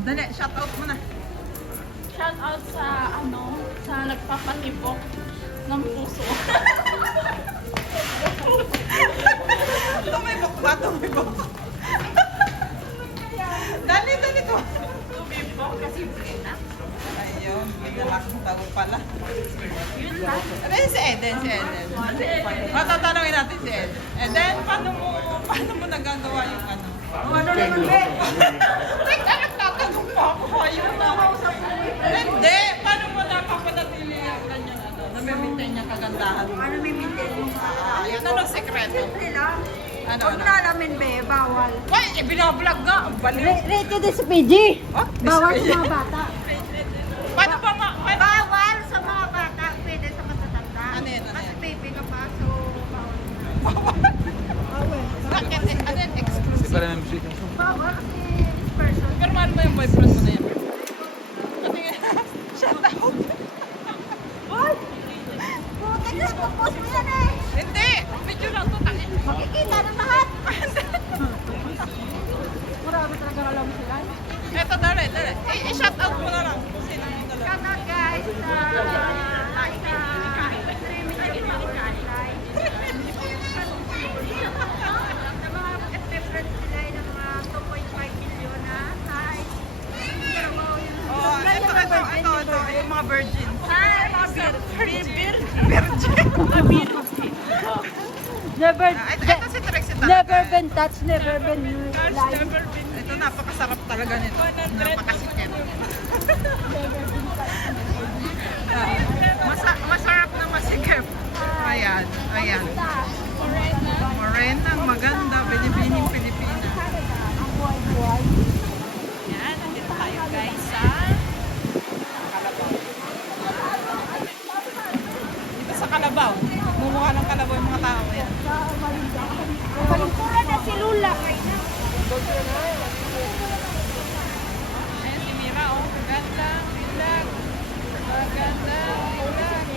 dali, shout out mo na. Shout out sa sa nagpapatibok ng puso. Tumibok ba? Tumibok. Dali, dali to. Tumibok kasi na. Ayun, pinalakong tao pala. Yun lang. Ano yun si Eden? Si Eden. Matatanungin natin si Eden. Eden, paano mo nagagawa yung ano? Ano naman, be? Teka, nagtatanong pa ako. Ayun na. Hindi, paano mo napapanatili yung kanyang ano? Nami-maintain niya kagandahan mo? Ano may maintain mo? Yun ano sekreto? Siyempre lang. Ano, Huwag ano? na namin, be. Bawal. Ay, binablog ka. Ang baliw. Rated sa PG. Oh, Bawal display. sa mga bata. Paano ba Bawal sa mga bata. Pwede sa matatanda. Ano yan, ano Kasi yan? baby ka pa, so bawal. Bakit? Ano yan? Exclusive. Bawal kasi person. Pero mahal mo yung boyfriend mo na yan. Kasi shout out. Hoy! Putik na, post mo yan eh. Hindi! Video lang to. Makikita ng lahat. Marami talaga alam sila. Eto, dali. I-shout out mo na lang. Sino yung dalawa? Shout out guys sa sa mga FP friends nila ng mga 2.5 million na hi. Oh, ito. Yung mga virgin. Hi, mga Virgin. Never, Ito si Trixie talaga. never been touched, never been lied. Ito, napakasarap talaga nito. Napakasikip. Masarap na masikip. Ayan. Morena, maganda. Binibining Pilipina. Ang buhay-buhay. Yan, nandito tayo guys sa Kalabaw. Dito sa Kalabaw. Mumukha ng Kalabaw yung mga tao. Yan. Palingkuran na si Lula. Ayan si Mira, oh. Maganda. Ilag. Maganda. Ilag.